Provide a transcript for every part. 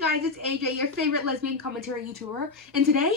guys, it's AJ, your favorite lesbian commentary YouTuber, and today,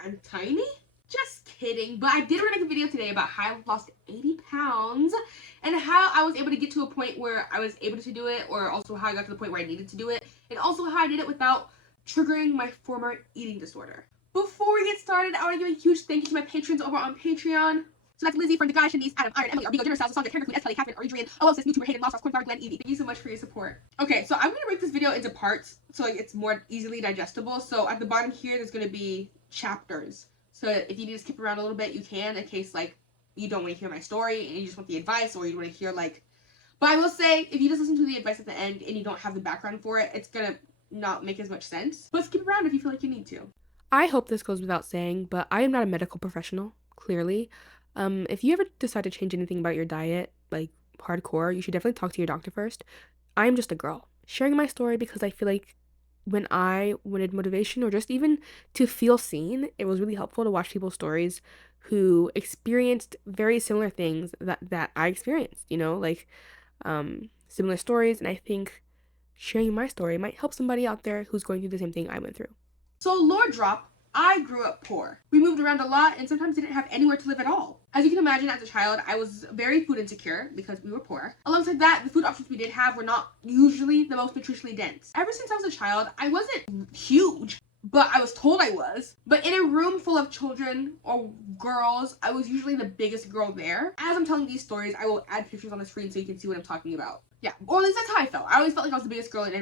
I'm tiny? Just kidding, but I did want to make a video today about how I lost 80 pounds and how I was able to get to a point where I was able to do it, or also how I got to the point where I needed to do it, and also how I did it without triggering my former eating disorder. Before we get started, I want to give a huge thank you to my patrons over on Patreon. So that's Lizzie, from the guy, Shanice, Adam, Iron, Emily, Arbigo, Jenner, Sal, Sandra, Karen, Queen, Kelly, Catherine, Adrian, Alosis, YouTuber, Hayden, Lost, Cornflower, Glenn, Evie. Thank you so much for your support. Okay, so I'm going to break this video into parts so it's more easily digestible. So at the bottom here, there's going to be chapters. So if you need to skip around a little bit, you can, in case you don't want to hear my story and you just want the advice, or you want to hear but I will say, if you just listen to the advice at the end and you don't have the background for it, it's going to not make as much sense. But skip around if you feel like you need to. I hope this goes without saying, but I am not a medical professional, clearly. If you ever decide to change anything about your diet, hardcore, you should definitely talk to your doctor first. I'm just a girl, sharing my story because I feel like when I wanted motivation or just even to feel seen, it was really helpful to watch people's stories who experienced very similar things that I experienced, similar stories, and I think sharing my story might help somebody out there who's going through the same thing I went through. So, lore drop, I grew up poor. We moved around a lot and sometimes didn't have anywhere to live at all. As you can imagine, as a child, I was very food insecure because we were poor. Alongside that, the food options we did have were not usually the most nutritionally dense. Ever since I was a child, I wasn't huge, but I was told I was. But in a room full of children or girls, I was usually the biggest girl there. As I'm telling these stories, I will add pictures on the screen so you can see what I'm talking about. Yeah, or at least that's how I felt. I always felt like I was the biggest girl in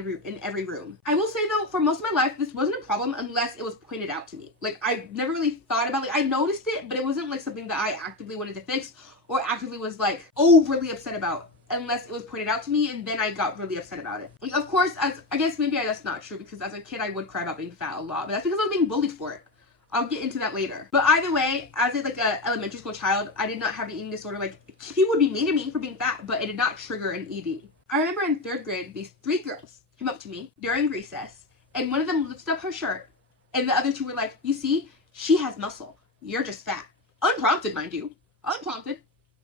every room. I will say though, for most of my life, this wasn't a problem unless it was pointed out to me. I never really thought about I noticed it, but it wasn't something that I actively wanted to fix or actively was overly upset about, unless it was pointed out to me, and then I got really upset about it. Of course, I guess maybe that's not true, because as a kid I would cry about being fat a lot, but that's because I was being bullied for it. I'll get into that later. But either way, as a elementary school child, I did not have an eating disorder. People would be mean to me for being fat, but it did not trigger an ED. I remember in 3rd grade, these 3 girls came up to me during recess, and one of them lifted up her shirt, and the other 2 were like, "You see, she has muscle. You're just fat." Unprompted, mind you. Unprompted.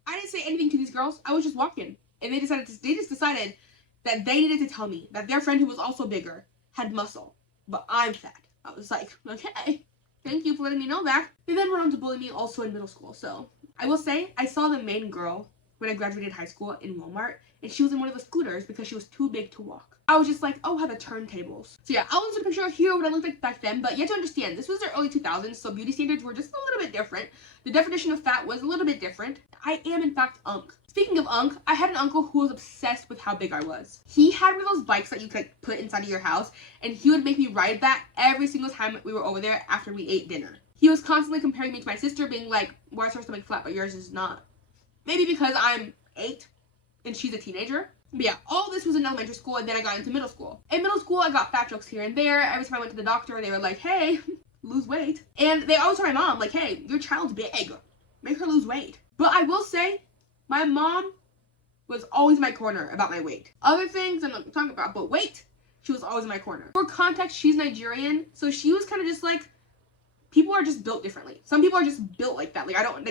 I didn't say anything to these girls. I was just walking, and they just decided that they needed to tell me that their friend, who was also bigger, had muscle, but I'm fat. I was like, okay. Thank you for letting me know that. They then went on to bully me also in middle school. So I will say, I saw the main girl when I graduated high school in Walmart, and she was in one of the scooters because she was too big to walk. I was just like, oh, how the turntables. So yeah, I'll lose a picture here of what I looked like back then, but you have to understand, this was the early 2000s, so beauty standards were just a little bit different. The definition of fat was a little bit different. I am, in fact, unk. Speaking of unk, I had an uncle who was obsessed with how big I was. He had one of those bikes that you could put inside of your house, and he would make me ride that every single time we were over there after we ate dinner. He was constantly comparing me to my sister, being like, why is her stomach flat but yours is not? Maybe because I'm 8 and she's a teenager. But yeah, all this was in elementary school, and then I got into middle school. In middle school, I got fat jokes here and there. Every time I went to the doctor, they were like, hey, lose weight. And they always told my mom, hey, your child's big. Make her lose weight. But I will say, my mom was always in my corner about my weight. Other things I'm not talking about, but weight, she was always in my corner. For context, she's Nigerian, so she was kind of just people are just built differently. Some people are just built like that.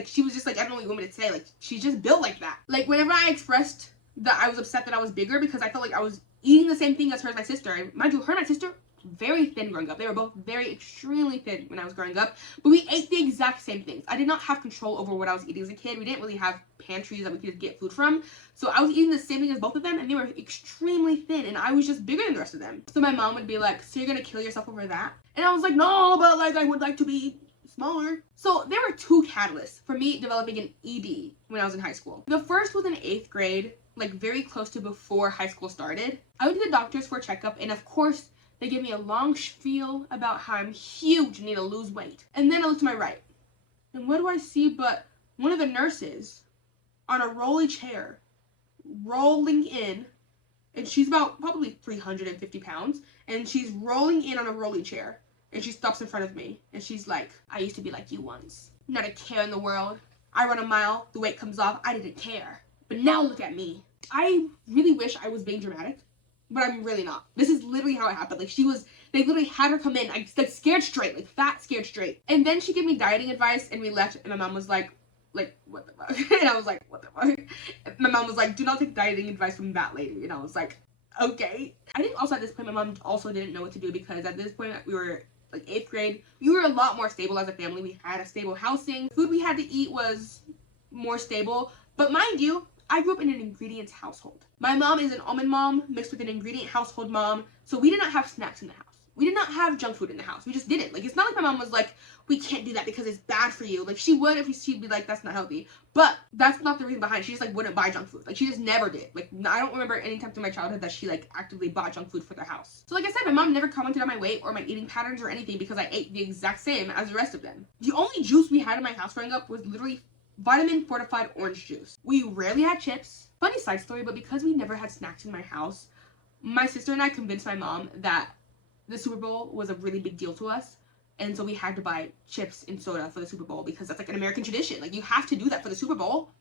She was just I don't know what you want me to say. She's just built like that. Whenever I expressed that I was upset that I was bigger because I felt like I was eating the same thing as her and my sister. Mind you, her and my sister, very thin growing up. They were both very extremely thin when I was growing up, but we ate the exact same things. I did not have control over what I was eating as a kid. We didn't really have pantries that we could get food from, so I was eating the same thing as both of them, and they were extremely thin, and I was just bigger than the rest of them. So my mom would be like, so you're gonna kill yourself over that? And I was like, no, but I would like to be smaller. So there were 2 catalysts for me developing an ED when I was in high school. The first was in 8th grade, very close to before high school started. I went to the doctors for a checkup, and of course, they gave me a long spiel about how I'm huge and need to lose weight. And then I looked to my right, and what do I see but one of the nurses on a rolly chair, rolling in, and she's about probably 350 pounds, and she's rolling in on a rolly chair, and she stops in front of me, and she's like, I used to be like you once. Not a care in the world. I run a mile, the weight comes off, I didn't care. But now look at me. I really wish I was being dramatic, but I'm really not. This is literally how it happened. They literally had her come in, scared straight, fat, scared straight. And then she gave me dieting advice, and we left, and my mom was like, what the fuck? And I was like, what the fuck? My mom was like, do not take dieting advice from that lady. And I was like, Okay. I think also at this point, my mom also didn't know what to do, because at this point we were like 8th grade. We were a lot more stable as a family. We had a stable housing. Food we had to eat was more stable. But mind you, I grew up in an ingredients household. My mom is an almond mom mixed with an ingredient household mom. So we did not have snacks in the house. We did not have junk food in the house. We just didn't. Like, it's not like my mom was like, we can't do that because it's bad for you. Like, she would if she'd be like, that's not healthy. But that's not the reason behind it. She just like wouldn't buy junk food. Like, she just never did. Like, I don't remember any time in my childhood that she like actively bought junk food for their house. So like I said, my mom never commented on my weight or my eating patterns or anything, because I ate the exact same as the rest of them. The only juice we had in my house growing up was literally vitamin fortified orange juice. We rarely had chips. Funny side story, but because we never had snacks in my house, my sister and I convinced my mom that the Super Bowl was a really big deal to us. And so we had to buy chips and soda for the Super Bowl, because that's like an American tradition. Like, you have to do that for the Super Bowl.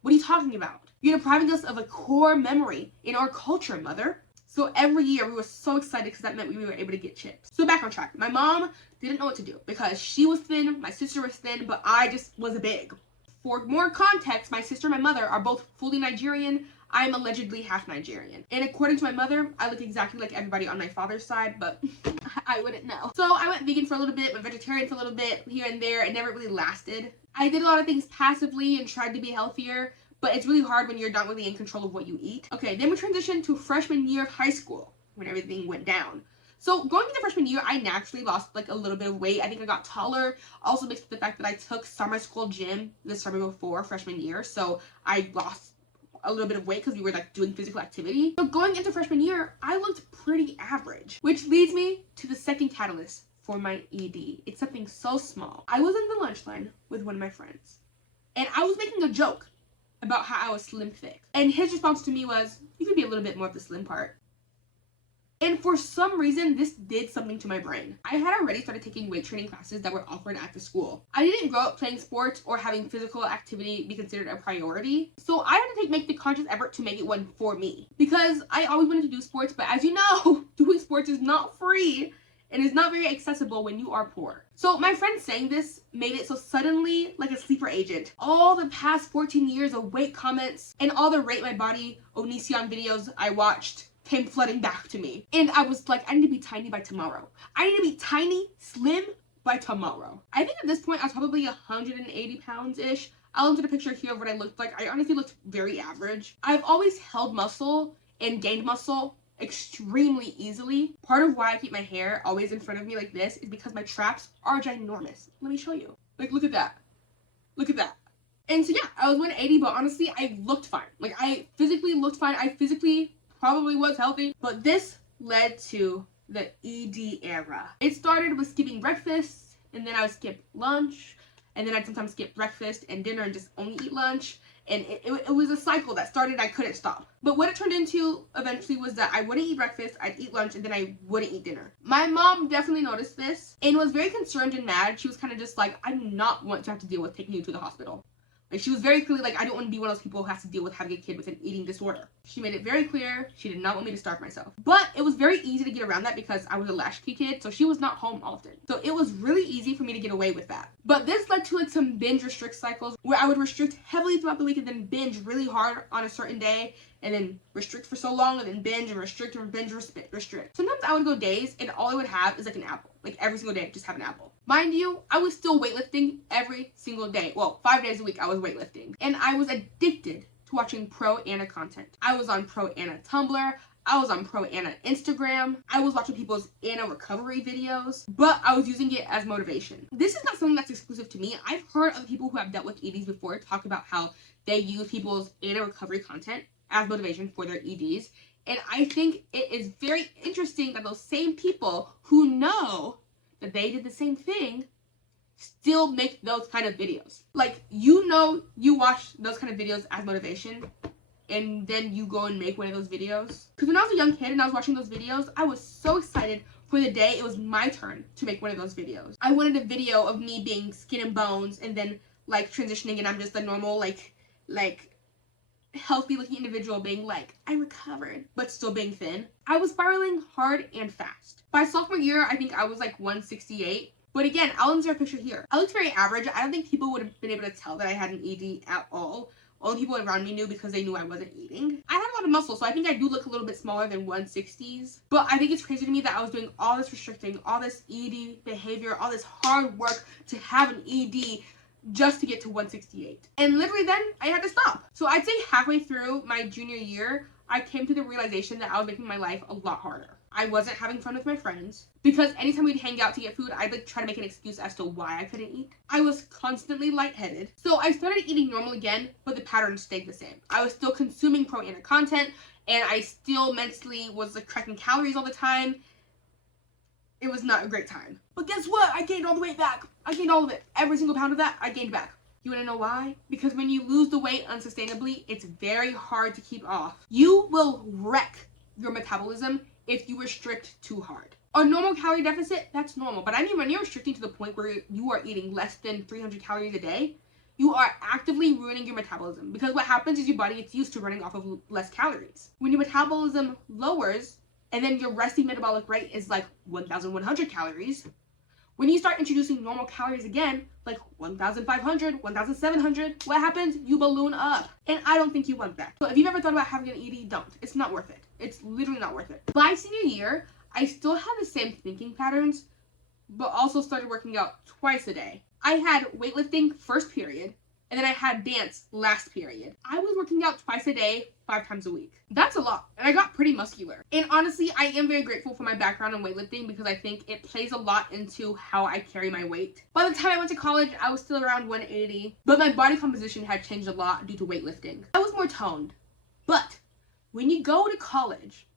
What are you talking about? You're depriving us of a core memory in our culture, mother. So every year we were so excited, because that meant we were able to get chips. So back on track. My mom didn't know what to do, because she was thin, my sister was thin, but I just was big. For more context, my sister and my mother are both fully Nigerian. I am allegedly half Nigerian. And according to my mother, I look exactly like everybody on my father's side, but I wouldn't know. So I went vegan for a little bit, went vegetarian for a little bit, here and there. It never really lasted. I did a lot of things passively and tried to be healthier, but it's really hard when you're not really in control of what you eat. Okay, then we transitioned to freshman year of high school, when everything went down. So going into freshman year, I naturally lost like a little bit of weight. I think I got taller. Also mixed with the fact that I took summer school gym the summer before freshman year. So I lost a little bit of weight because we were like doing physical activity. So going into freshman year, I looked pretty average, which leads me to the second catalyst for my ED. It's something so small. I was in the lunch line with one of my friends, and I was making a joke about how I was slim thick. And his response to me was, you could be a little bit more of the slim part. And for some reason, this did something to my brain. I had already started taking weight training classes that were offered at the school. I didn't grow up playing sports or having physical activity be considered a priority. So I had to make the conscious effort to make it one for me. Because I always wanted to do sports, but as you know, doing sports is not free and is not very accessible when you are poor. So my friend saying this made it so suddenly like a sleeper agent. All the past 14 years of weight comments and all the Rate My Body Onision videos I watched came flooding back to me. And I was like, I need to be tiny by tomorrow. I need to be tiny, slim by tomorrow. I think at this point I was probably 180 pounds-ish. I'll insert a picture here of what I looked like. I honestly looked very average. I've always held muscle and gained muscle extremely easily. Part of why I keep my hair always in front of me like this is because my traps are ginormous. Let me show you. Like, look at that. Look at that. And so yeah, I was 180, but honestly, I looked fine. Like, I physically looked fine. I physically probably was healthy, but this led to the ED era. It started with skipping breakfast, and then I would skip lunch, and then I'd sometimes skip breakfast and dinner and just only eat lunch. And it was a cycle that started, I couldn't stop. But what it turned into eventually was that I wouldn't eat breakfast, I'd eat lunch, and then I wouldn't eat dinner. My mom definitely noticed this and was very concerned and mad. She was kind of just like, I do not want to have to deal with taking you to the hospital. Like, she was very clearly like, I don't want to be one of those people who has to deal with having a kid with an eating disorder. She made it very clear she did not want me to starve myself. But it was very easy to get around that because I was a latchkey kid, so she was not home often. So it was really easy for me to get away with that. But this led to like some binge restrict cycles where I would restrict heavily throughout the week and then binge really hard on a certain day, and then restrict for so long and then binge and restrict and binge restrict. Sometimes I would go days and all I would have is like an apple. Like every single day, just have an apple. Mind you, I was still weightlifting every single day. Well, 5 days a week I was weightlifting. And I was addicted to watching Pro Anna content. I was on Pro Anna Tumblr. I was on Pro Anna Instagram. I was watching people's Anna recovery videos, but I was using it as motivation. This is not something that's exclusive to me. I've heard of people who have dealt with EDs before talk about how they use people's Anna recovery content as motivation for their EDs. And I think it is very interesting that those same people who know that they did the same thing still make those kind of videos. Like, you know, you watch those kind of videos as motivation, and then you go and make one of those videos. Because when I was a young kid and I was watching those videos, I was so excited for the day it was my turn to make one of those videos. I wanted a video of me being skin and bones and then like transitioning and I'm just a normal like healthy looking individual being like, I recovered, but still being thin. I was spiraling hard and fast. By sophomore year, I think I was like 168. But again, I'll insert a picture here. I looked very average. I don't think people would have been able to tell that I had an ED at all. Only people around me knew because they knew I wasn't eating. I had a lot of muscle, so I think I do look a little bit smaller than 160s. But I think it's crazy to me that I was doing all this restricting, all this ED behavior, all this hard work to have an ED just to get to 168. And literally then I had to stop. So I'd say halfway through my junior year, I came to the realization that I was making my life a lot harder. I wasn't having fun with my friends because anytime we'd hang out to get food, I'd like try to make an excuse as to why I couldn't eat. I was constantly lightheaded. So I started eating normal again, but the pattern stayed the same. I was still consuming pro-animal content, and I still mentally was like tracking calories all the time. It was not a great time. But guess what? I gained all the weight back. I gained all of it. Every single pound of that, I gained back. You wanna know why? Because when you lose the weight unsustainably, it's very hard to keep off. You will wreck your metabolism if you restrict too hard. A normal calorie deficit, that's normal. But I mean, when you're restricting to the point where you are eating less than 300 calories a day, you are actively ruining your metabolism. Because what happens is your body gets used to running off of less calories. When your metabolism lowers, and then your resting metabolic rate is like 1,100 calories, when you start introducing normal calories again, like 1,500, 1,700, what happens? You balloon up. And I don't think you want that. So if you've ever thought about having an ED, don't. It's not worth it. It's literally not worth it. By senior year, I still had the same thinking patterns, but also started working out twice a day. I had weightlifting first period, and then I had dance last period. I was working out twice a day, 5 times a week. That's a lot. And I got pretty muscular. And honestly, I am very grateful for my background in weightlifting because I think it plays a lot into how I carry my weight. By the time I went to college, I was still around 180, but my body composition had changed a lot due to weightlifting. I was more toned. But when you go to college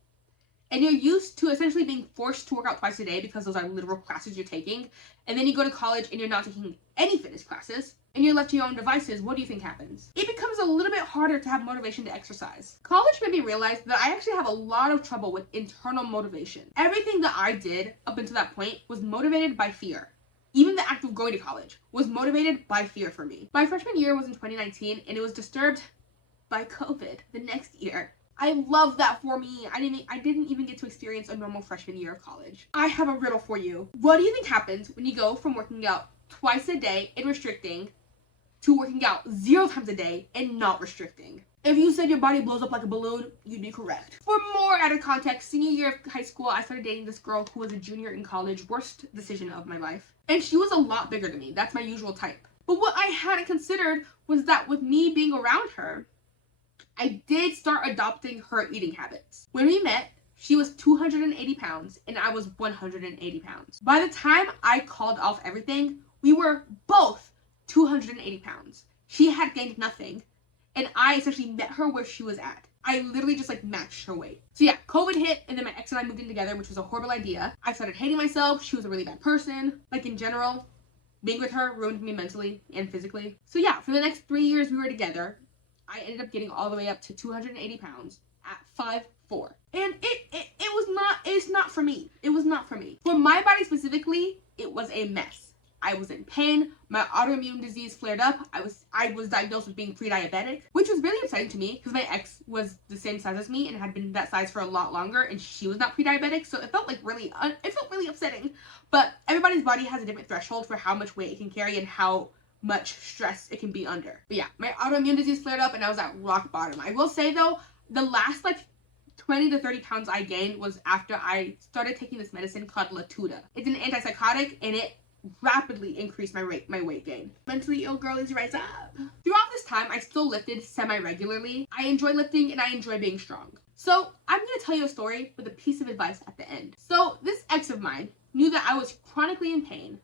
and you're used to essentially being forced to work out twice a day because those are literal classes you're taking, and then you go to college and you're not taking any fitness classes, and you're left to your own devices, what do you think happens? It becomes a little bit harder to have motivation to exercise. College made me realize that I actually have a lot of trouble with internal motivation. Everything that I did up until that point was motivated by fear. Even the act of going to college was motivated by fear for me. My freshman year was in 2019, and it was disturbed by COVID the next year. I love that for me. I didn't even get to experience a normal freshman year of college. I have a riddle for you. What do you think happens when you go from working out twice a day and restricting to working out 0 times a day and not restricting? If you said your body blows up like a balloon, you'd be correct. For more added context, senior year of high school, I started dating this girl who was a junior in college. Worst decision of my life. And she was a lot bigger than me. That's my usual type. But what I hadn't considered was that with me being around her, I did start adopting her eating habits. When we met, she was 280 pounds and I was 180 pounds. By the time I called off everything, we were both 280 pounds. She had gained nothing, and I essentially met her where she was at. I literally just like matched her weight. So yeah, COVID hit, and then my ex and I moved in together, which was a horrible idea. I started hating myself. She was a really bad person. Like in general, being with her ruined me mentally and physically. So yeah, for the next 3 years we were together, I ended up getting all the way up to 280 pounds at 5'4". And it's not for me. It was not for me. For my body specifically, it was a mess. I was in pain. My autoimmune disease flared up. I was diagnosed with being pre-diabetic, which was really upsetting to me because my ex was the same size as me and had been that size for a lot longer, and she was not pre-diabetic, so it felt like really upsetting. But everybody's body has a different threshold for how much weight it can carry and how much stress it can be under. But yeah, my autoimmune disease flared up and I was at rock bottom. I will say though, the last like 20 to 30 pounds I gained was after I started taking this medicine called Latuda. It's an antipsychotic and it rapidly increased my weight gain. Mentally ill girlies rise up. Throughout this time, I still lifted semi-regularly. I enjoy lifting and I enjoy being strong. So I'm going to tell you a story with a piece of advice at the end. So this ex of mine knew that I was chronically in pain,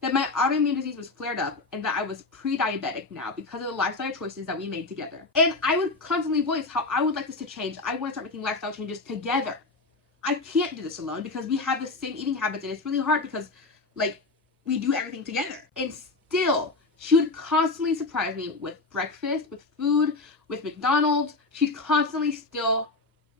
that my autoimmune disease was flared up, and that I was pre-diabetic now because of the lifestyle choices that we made together. And I would constantly voice how I would like this to change. I want to start making lifestyle changes together. I can't do this alone because we have the same eating habits, and it's really hard because like we do everything together. And still, she would constantly surprise me with breakfast, with food, with McDonald's. She'd constantly still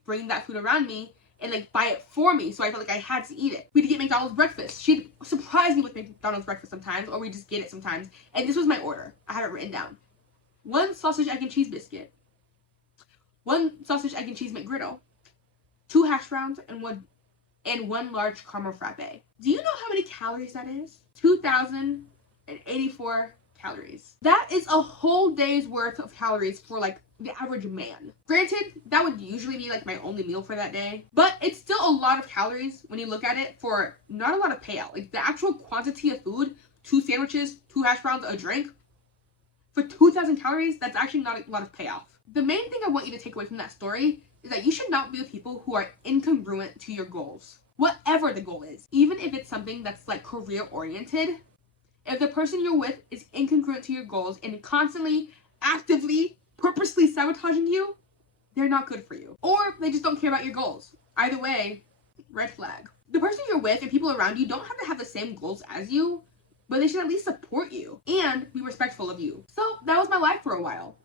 bring that food around me and like buy it for me, so I felt like I had to eat it. We'd get McDonald's breakfast. She'd surprise me with McDonald's breakfast sometimes, or we just get it sometimes. And this was my order. I have it written down. 1 sausage, egg, and cheese biscuit. 1 sausage, egg, and cheese McGriddle. 2 hash browns and one large caramel frappe. Do you know how many calories that is? 2,084 calories. That is a whole day's worth of calories for like the average man. Granted, that would usually be like my only meal for that day, but it's still a lot of calories when you look at it for not a lot of payout. Like the actual quantity of food, 2 sandwiches, 2 hash browns, a drink, for 2,000 calories, that's actually not a lot of payoff. The main thing I want you to take away from that story is that you should not be with people who are incongruent to your goals. Whatever the goal is, even if it's something that's like career oriented, if the person you're with is incongruent to your goals and constantly, actively, purposely sabotaging you, they're not good for you. Or they just don't care about your goals. Either way, red flag. The person you're with and people around you don't have to have the same goals as you, but they should at least support you and be respectful of you. So that was my life for a while.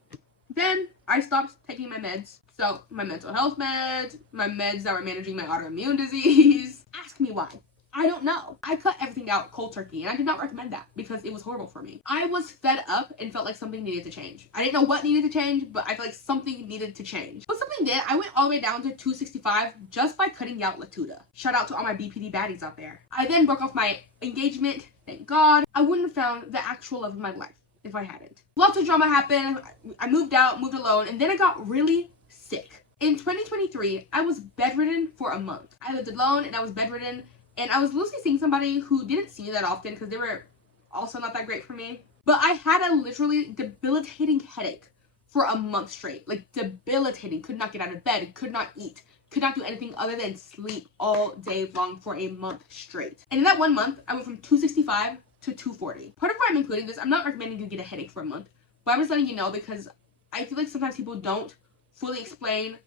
Then I stopped taking my meds. So my mental health meds, my meds that were managing my autoimmune disease. Ask me why. I don't know. I cut everything out cold turkey, and I did not recommend that because it was horrible for me. I was fed up and felt like something needed to change. I didn't know what needed to change, but I felt like something needed to change. But something did. I went all the way down to 265 just by cutting out Latuda. Shout out to all my BPD baddies out there. I then broke off my engagement. Thank God. I wouldn't have found the actual love of my life if I hadn't. Lots of drama happened. I moved out, moved alone, and then I got really sick. In 2023, I was bedridden for a month. I lived alone and I was bedridden. And I was loosely seeing somebody who didn't see me that often because they were also not that great for me. But I had a literally debilitating headache for a month straight. Like debilitating. Could not get out of bed. Could not eat. Could not do anything other than sleep all day long for a month straight. And in that 1 month, I went from 265 to 240. Part of why I'm including this, I'm not recommending you get a headache for a month. But I'm just letting you know because I feel like sometimes people don't fully explain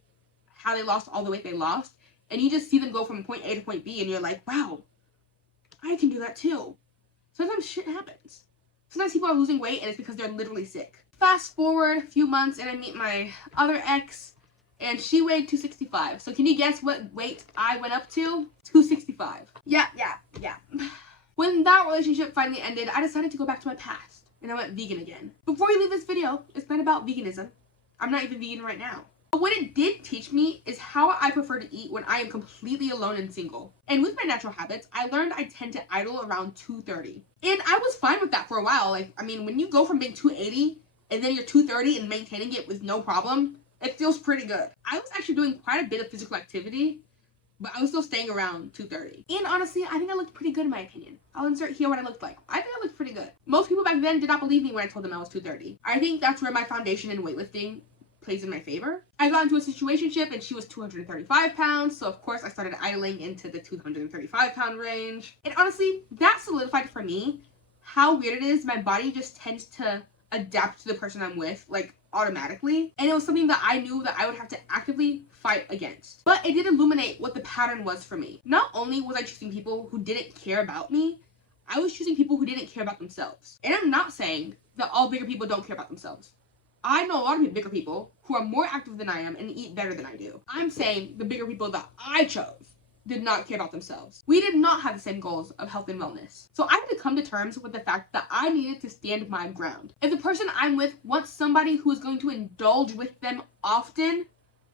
how they lost all the weight they lost. And you just see them go from point A to point B and you're like, wow, I can do that too. Sometimes shit happens. Sometimes people are losing weight and it's because they're literally sick. Fast forward a few months and I meet my other ex and she weighed 265. So can you guess what weight I went up to? 265. Yeah. When that relationship finally ended, I decided to go back to my past and I went vegan again. Before you leave this video, it's not about veganism. I'm not even vegan right now. But what it did teach me is how I prefer to eat when I am completely alone and single. And with my natural habits, I learned I tend to idle around 230. And I was fine with that for a while. Like, I mean, when you go from being 280 and then you're 230 and maintaining it with no problem, it feels pretty good. I was actually doing quite a bit of physical activity, but I was still staying around 230. And honestly, I think I looked pretty good in my opinion. I'll insert here what I looked like. I think I looked pretty good. Most people back then did not believe me when I told them I was 230. I think that's where my foundation in weightlifting plays in my favor. I got into a situationship and she was 235 pounds, so of course I started idling into the 235 pound range. And honestly, that solidified for me how weird it is. My body just tends to adapt to the person I'm with, like automatically. And it was something that I knew that I would have to actively fight against. But it did illuminate what the pattern was for me. Not only was I choosing people who didn't care about me, I was choosing people who didn't care about themselves. And I'm not saying that all bigger people don't care about themselves. I know a lot of bigger people who are more active than I am and eat better than I do. I'm saying the bigger people that I chose did not care about themselves. We did not have the same goals of health and wellness. So I had to come to terms with the fact that I needed to stand my ground. If the person I'm with wants somebody who is going to indulge with them often,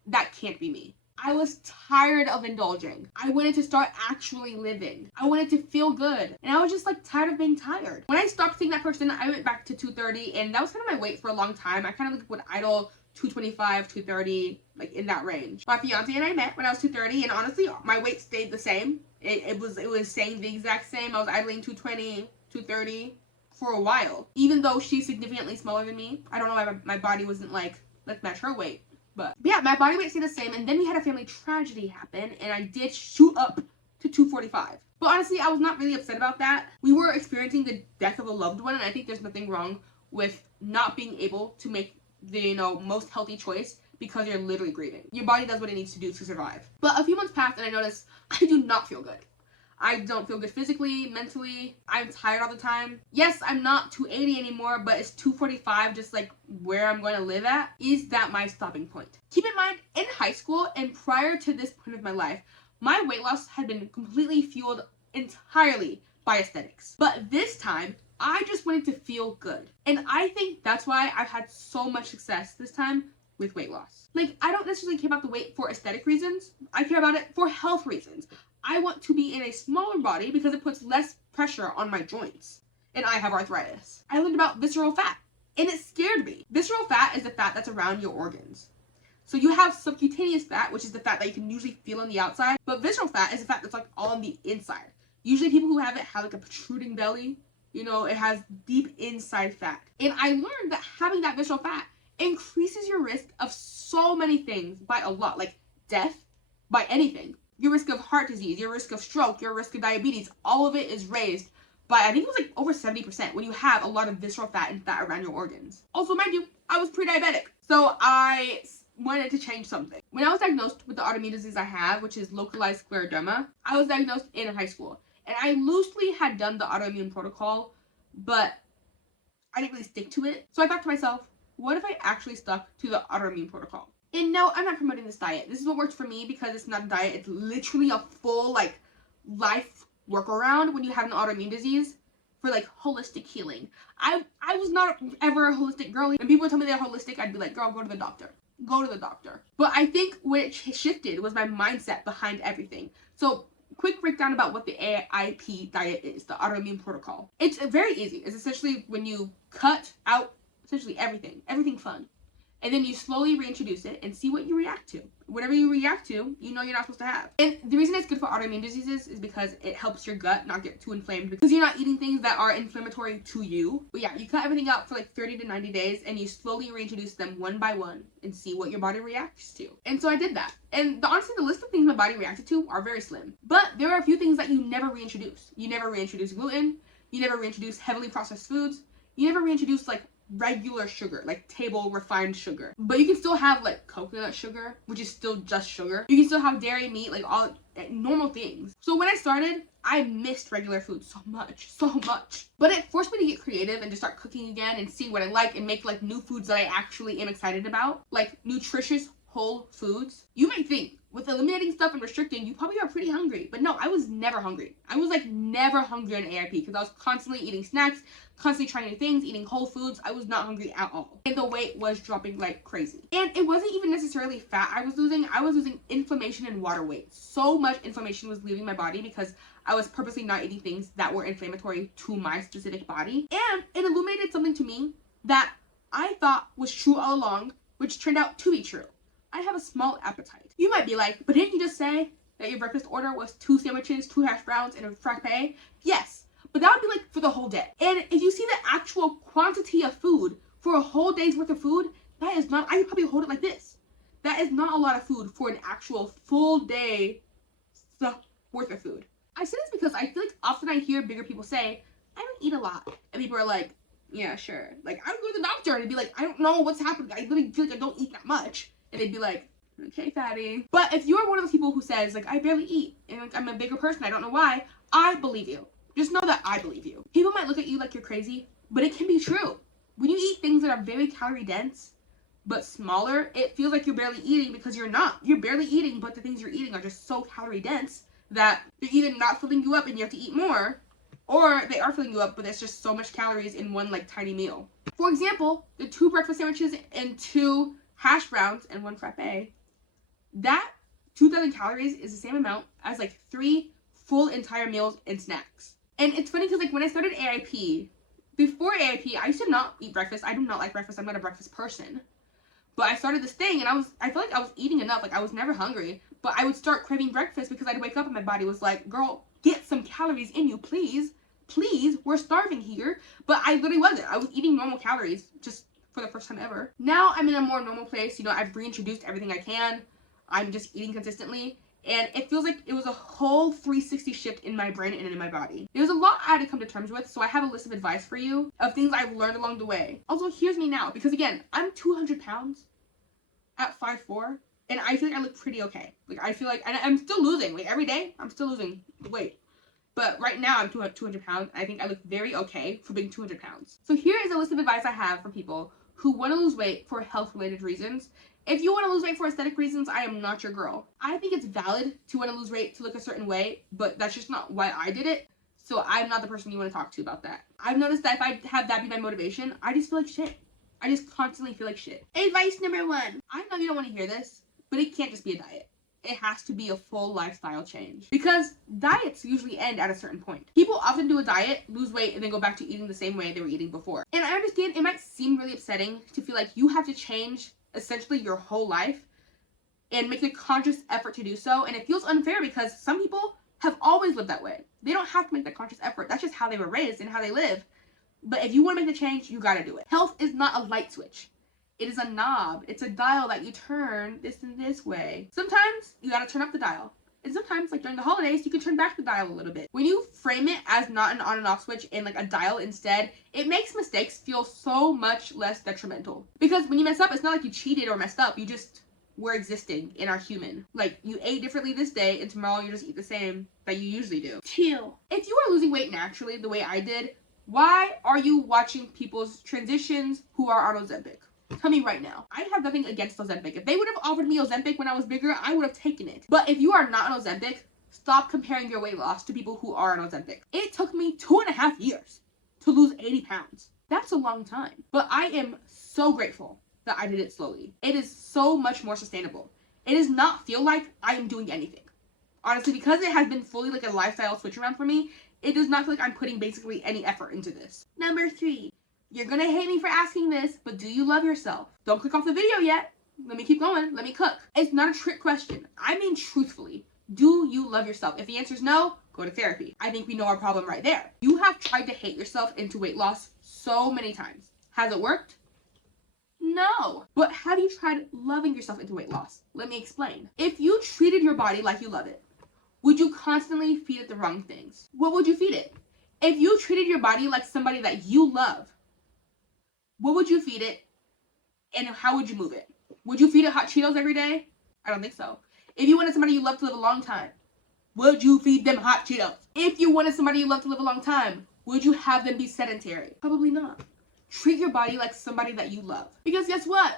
that can't be me. I was tired of indulging. I wanted to start actually living. I wanted to feel good. And I was just like tired of being tired. When I stopped seeing that person, I went back to 230 and that was kind of my weight for a long time. I kind of like would idle 225, 230, like in that range. My fiance and I met when I was 230 and honestly, my weight stayed the same. It was staying the exact same. I was idling 220, 230 for a while. Even though she's significantly smaller than me. I don't know why my body wasn't like, let's match her weight. But yeah, my body weight stayed the same, and then we had a family tragedy happen, and I did shoot up to 245. But honestly, I was not really upset about that. We were experiencing the death of a loved one, and I think there's nothing wrong with not being able to make the, most healthy choice because you're literally grieving. Your body does what it needs to do to survive. But a few months passed, and I noticed I do not feel good. I don't feel good physically, mentally. I'm tired all the time. Yes, I'm not 280 anymore, but is 245 just like where I'm going to live at? Is that my stopping point? Keep in mind, in high school and prior to this point of my life, my weight loss had been completely fueled entirely by aesthetics. But this time, I just wanted to feel good. And I think that's why I've had so much success this time with weight loss. Like, I don't necessarily care about the weight for aesthetic reasons. I care about it for health reasons. I want to be in a smaller body because it puts less pressure on my joints. and I have arthritis. I learned about visceral fat, and it scared me. Visceral fat is the fat that's around your organs. So you have subcutaneous fat, which is the fat that you can usually feel on the outside, but visceral fat is the fat that's like on the inside. Usually people who have it have like a protruding belly. You know, it has deep inside fat. And I learned that having that visceral fat increases your risk of so many things by a lot, like death, by anything. Your risk of heart disease, your risk of stroke, your risk of diabetes, all of it is raised by, I think it was like over 70% when you have a lot of visceral fat and fat around your organs. Also, mind you, I was pre-diabetic, so I wanted to change something. When I was diagnosed with the autoimmune disease I have, which is localized scleroderma, I was diagnosed in high school. And I loosely had done the autoimmune protocol, but I didn't really stick to it. So I thought to myself, what if I actually stuck to the autoimmune protocol? And no, I'm not promoting this diet. This is what worked for me because it's not a diet. It's literally a full, like, life workaround when you have an autoimmune disease for, like, holistic healing. I was not ever a holistic girl. When people would tell me they're holistic, I'd be like, girl, go to the doctor. Go to the doctor. But I think what it shifted was my mindset behind everything. So quick breakdown about what the AIP diet is, the autoimmune protocol. It's very easy. It's essentially when you cut out essentially everything fun. And then you slowly reintroduce it and see what you react to. Whatever you react to, you know you're not supposed to have. And the reason it's good for autoimmune diseases is because it helps your gut not get too inflamed because you're not eating things that are inflammatory to you. But yeah, you cut everything out for like 30 to 90 days and you slowly reintroduce them one by one and see what your body reacts to. And so I did that. And honestly, the list of things my body reacted to are very slim. But there are a few things that you never reintroduce. You never reintroduce gluten. You never reintroduce heavily processed foods. You never reintroduce like regular sugar, like table refined sugar. But you can still have like coconut sugar, which is still just sugar. You can still have dairy, meat, like all normal things. So when I started, I missed regular food so much. But it forced me to get creative and to start cooking again and see what I like and make like new foods that I actually am excited about, like nutritious whole foods. You might think with eliminating stuff and restricting, you probably are pretty hungry. But no, I was never hungry. I was like never hungry on AIP because I was constantly eating snacks, constantly trying new things, eating whole foods. I was not hungry at all. And the weight was dropping like crazy. And it wasn't even necessarily fat I was losing inflammation and water weight. So much inflammation was leaving my body because I was purposely not eating things that were inflammatory to my specific body. And it illuminated something to me that I thought was true all along, which turned out to be true. I have a small appetite. You might be like, but didn't you just say that your breakfast order was 2 sandwiches, 2 hash browns, and a frappe? Yes, but that would be like for the whole day. And if you see the actual quantity of food for a whole day's worth of food, that is not, I could probably hold it like this. That is not a lot of food for an actual full day worth of food. I say this because I feel like often I hear bigger people say, I don't eat a lot. And people are like, yeah, sure. Like, I would go to the doctor and be like, I don't know what's happening. I literally feel like I don't eat that much. And they'd be like, okay, fatty. But if you're one of those people who says, like, I barely eat, and like, I'm a bigger person, I don't know why, I believe you. Just know that I believe you. People might look at you like you're crazy, but it can be true. When you eat things that are very calorie dense, but smaller, it feels like you're barely eating because you're not. You're barely eating, but the things you're eating are just so calorie dense that they're either not filling you up and you have to eat more, or they are filling you up, but there's just so much calories in one, like, tiny meal. For example, the 2 breakfast sandwiches and 2 hash browns and 1 frappe, that 2,000 calories is the same amount as like 3 full entire meals and snacks. And it's funny because like when I started AIP, before AIP, I used to not eat breakfast. I do not like breakfast. I'm not a breakfast person. But I started this thing and I felt like I was eating enough. Like I was never hungry, but I would start craving breakfast because I'd wake up and my body was like, girl, get some calories in you, please. Please, we're starving here. But I literally wasn't. I was eating normal calories just for the first time ever. Now I'm in a more normal place. You know, I've reintroduced everything I can. I'm just eating consistently. And it feels like it was a whole 360 shift in my brain and in my body. There's a lot I had to come to terms with, so I have a list of advice for you of things I've learned along the way. Also, here's me now, because again, I'm 200 pounds at 5'4", and I feel like I look pretty okay. Like, I feel like, and I'm still losing, like, every day, I'm still losing weight. But right now, I'm 200 pounds, and I think I look very okay for being 200 pounds. So here is a list of advice I have for people who want to lose weight for health-related reasons. If you want to lose weight for aesthetic reasons, I am not your girl. I think it's valid to want to lose weight to look a certain way, but that's just not why I did it. So I'm not the person you want to talk to about that. I've noticed that if I have that be my motivation, I just feel like shit. I just constantly feel like shit. Advice number 1. I know you don't want to hear this, but it can't just be a diet. it has to be a full lifestyle change, because diets usually end at a certain point. People often do a diet, lose weight, and then go back to eating the same way they were eating before. And I understand it might seem really upsetting to feel like you have to change essentially your whole life and make a conscious effort to do so. And it feels unfair because some people have always lived that way. They don't have to make that conscious effort. That's just how they were raised and how they live. But if you want to make the change, you gotta do it. Health is not a light switch. It is a knob. It's a dial that you turn this and this way. Sometimes you gotta turn up the dial. And sometimes, like during the holidays, you can turn back the dial a little bit. When you frame it as not an on and off switch and like a dial instead, it makes mistakes feel so much less detrimental. Because when you mess up, it's not like you cheated or messed up. You just were existing and are human. Like, you ate differently this day and tomorrow you just eat the same that you usually do. 2. If you are losing weight naturally the way I did, why are you watching people's transitions who are on Ozempic? Tell me right now. I have nothing against Ozempic. If they would have offered me Ozempic when I was bigger, I would have taken it. But if you are not on Ozempic, stop comparing your weight loss to people who are on Ozempic. It took me 2.5 years to lose 80 pounds. That's a long time. But I am so grateful that I did it slowly. It is so much more sustainable. It does not feel like I am doing anything. Honestly, because it has been fully like a lifestyle switch around for me, it does not feel like I'm putting basically any effort into this. Number 3. You're gonna hate me for asking this, but do you love yourself? Don't click off the video yet. Let me keep going. Let me cook. It's not a trick question. I mean, truthfully, do you love yourself? If the answer is no, go to therapy. I think we know our problem right there. You have tried to hate yourself into weight loss so many times. Has it worked? No. But have you tried loving yourself into weight loss? Let me explain. If you treated your body like you love it, would you constantly feed it the wrong things? What would you feed it? If you treated your body like somebody that you love, what would you feed it and how would you move it? Would you feed it hot Cheetos every day? I don't think so. If you wanted somebody you love to live a long time, would you feed them hot Cheetos? If you wanted somebody you love to live a long time, would you have them be sedentary? Probably not. Treat your body like somebody that you love. Because guess what?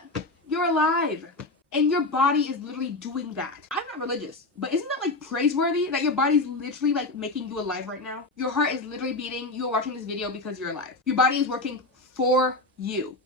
You're alive. And your body is literally doing that. I'm not religious, but isn't that like praiseworthy that your body's literally like making you alive right now? Your heart is literally beating. You're watching this video because you're alive. Your body is working for you.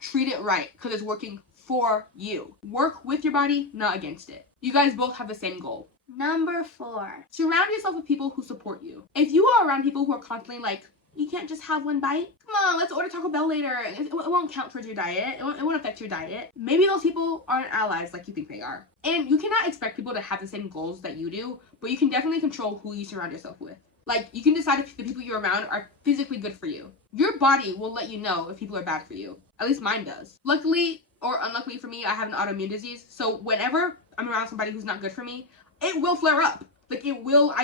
Treat it right because it's working for you. Work with your body, not against it. You guys both have the same goal. Number 4. Surround yourself with people who support you. If you are around people who are constantly like, you can't just have one bite. Come on, let's order Taco Bell later. It won't count towards your diet. It won't affect your diet. Maybe those people aren't allies like you think they are. And you cannot expect people to have the same goals that you do, but you can definitely control who you surround yourself with. Like, you can decide if the people you're around are physically good for you. Your body will let you know if people are bad for you. At least mine does. Luckily or unluckily for me, I have an autoimmune disease. So whenever I'm around somebody who's not good for me, it will flare up. Like, I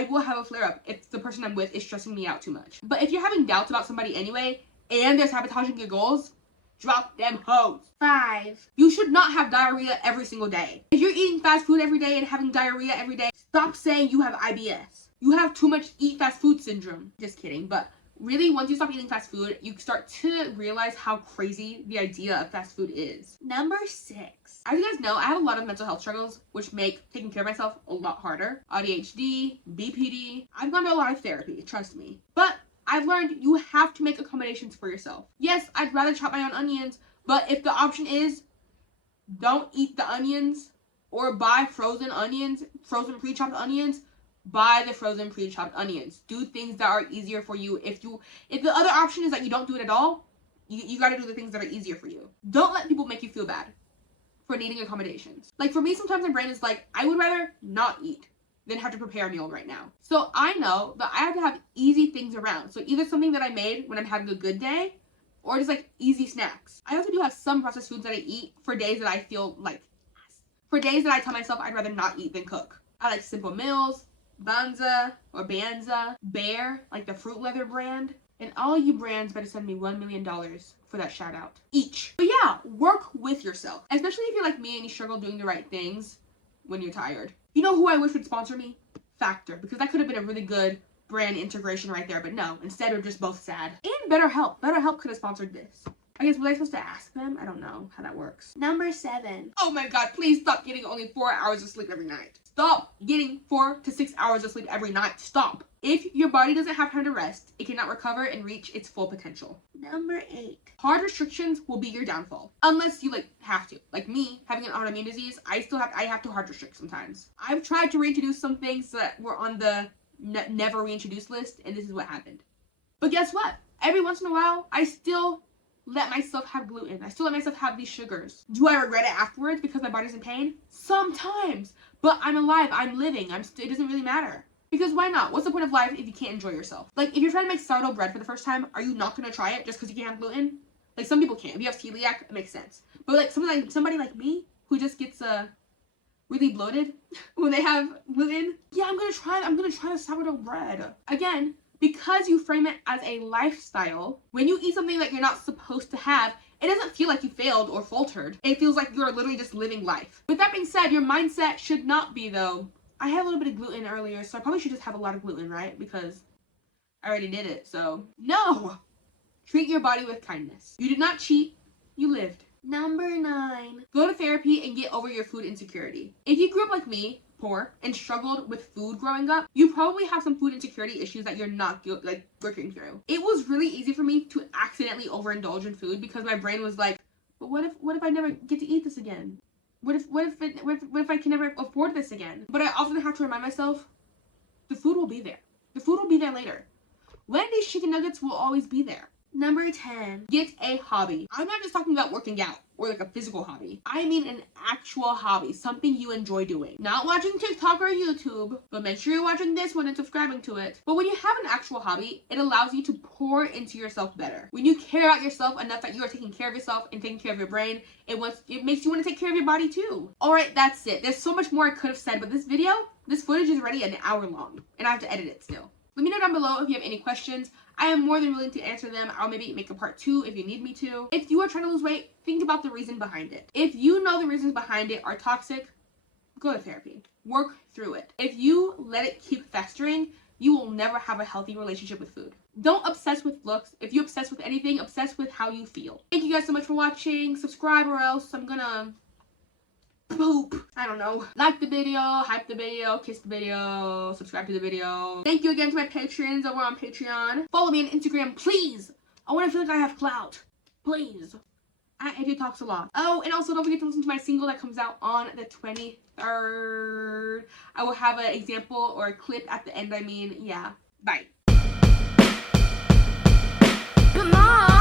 will have a flare up if the person I'm with is stressing me out too much. But if you're having doubts about somebody anyway, and they're sabotaging your goals, drop them hoes. 5. You should not have diarrhea every single day. If you're eating fast food every day and having diarrhea every day, stop saying you have IBS. You have too much eat fast food syndrome. Just kidding, but really, once you stop eating fast food, you start to realize how crazy the idea of fast food is. Number 6. As you guys know, I have a lot of mental health struggles, which make taking care of myself a lot harder. ADHD, BPD. I've gone to a lot of therapy, trust me. But I've learned you have to make accommodations for yourself. Yes, I'd rather chop my own onions, but if the option is don't eat the onions or buy frozen onions, frozen pre-chopped onions, buy the frozen pre-chopped onions. Do things that are easier for you. If the other option is that you don't do it at all, you got to do the things that are easier for you. Don't let people make you feel bad for needing accommodations. Like, for me, sometimes my brain is like, I would rather not eat than have to prepare a meal right now. So I know that I have to have easy things around. So either something that I made when I'm having a good day, or just like easy snacks. I also do have some processed foods that I eat for days that I feel like, for days that I tell myself I'd rather not eat than cook. I like Simple Meals, Banza or Banza, Bear, like the Fruit Leather brand. And all you brands better send me $1 million for that shout out each. But yeah, work with yourself. Especially if you're like me and you struggle doing the right things when you're tired. You know who I wish would sponsor me? Factor. Because that could have been a really good brand integration right there. But no, instead we're just both sad. And BetterHelp. BetterHelp could have sponsored this. I guess, was I supposed to ask them? I don't know how that works. Number 7. Oh my god, please stop getting only 4 hours of sleep every night. Stop getting 4 to 6 hours of sleep every night. Stop. If your body doesn't have time to rest, it cannot recover and reach its full potential. Number 8. Hard restrictions will be your downfall. Unless you have to. Like me, having an autoimmune disease, I have to hard restrict sometimes. I've tried to reintroduce some things that were on the never reintroduce list, and this is what happened. But guess what? Every once in a while, I still let myself have gluten. I still let myself have these sugars. Do I regret it afterwards because my body's in pain? Sometimes. But I'm alive. I'm living. It doesn't really matter. Because why not? What's the point of life if you can't enjoy yourself? Like, if you're trying to make sourdough bread for the first time, are you not going to try it just because you can't have gluten? Like, some people can't. If you have celiac, it makes sense. But like somebody like me who just gets really bloated when they have gluten, yeah, I'm gonna try the sourdough bread. Again, because you frame it as a lifestyle, when you eat something that you're not supposed to have, it doesn't feel like you failed or faltered. It feels like you're literally just living life. With that being said, your mindset should not be, though, I had a little bit of gluten earlier, so I probably should just have a lot of gluten, right? Because I already did it, so no! Treat your body with kindness. You did not cheat, you lived. Number 9. Go to therapy and get over your food insecurity. If you grew up like me, poor, and struggled with food growing up, you probably have some food insecurity issues that you're not working through. It was really easy for me to accidentally overindulge in food because my brain was like, but what if I never get to eat this again? What if I can never afford this again? But I often have to remind myself, the food will be there. The food will be there later. Wendy's chicken nuggets will always be there. Number 10, get a hobby. I'm not just talking about working out or like a physical hobby. I mean an actual hobby, something you enjoy doing. Not watching TikTok or YouTube, but make sure you're watching this one and subscribing to it. But when you have an actual hobby, it allows you to pour into yourself better. When you care about yourself enough that you are taking care of yourself and taking care of your brain, it makes you want to take care of your body too. Alright, that's it. There's so much more I could have said, but this footage is already an hour long, and I have to edit it still. Let me know down below if you have any questions. I am more than willing to answer them. I'll maybe make a part 2 if you need me to. If you are trying to lose weight, think about the reason behind it. If you know the reasons behind it are toxic, go to therapy. Work through it. If you let it keep festering, you will never have a healthy relationship with food. Don't obsess with looks. If you obsess with anything, obsess with how you feel. Thank you guys so much for watching. Subscribe or else I'm gonna poop. I don't know. Like the video, hype the video, kiss the video, subscribe to the video. Thank you again to my patrons over on Patreon. Follow me on Instagram, please. I want to feel like I have clout. Please. At AJTalksAlot. Oh, and also don't forget to listen to my single that comes out on the 23rd. I will have an example or a clip at the end. Yeah. Bye. Come on.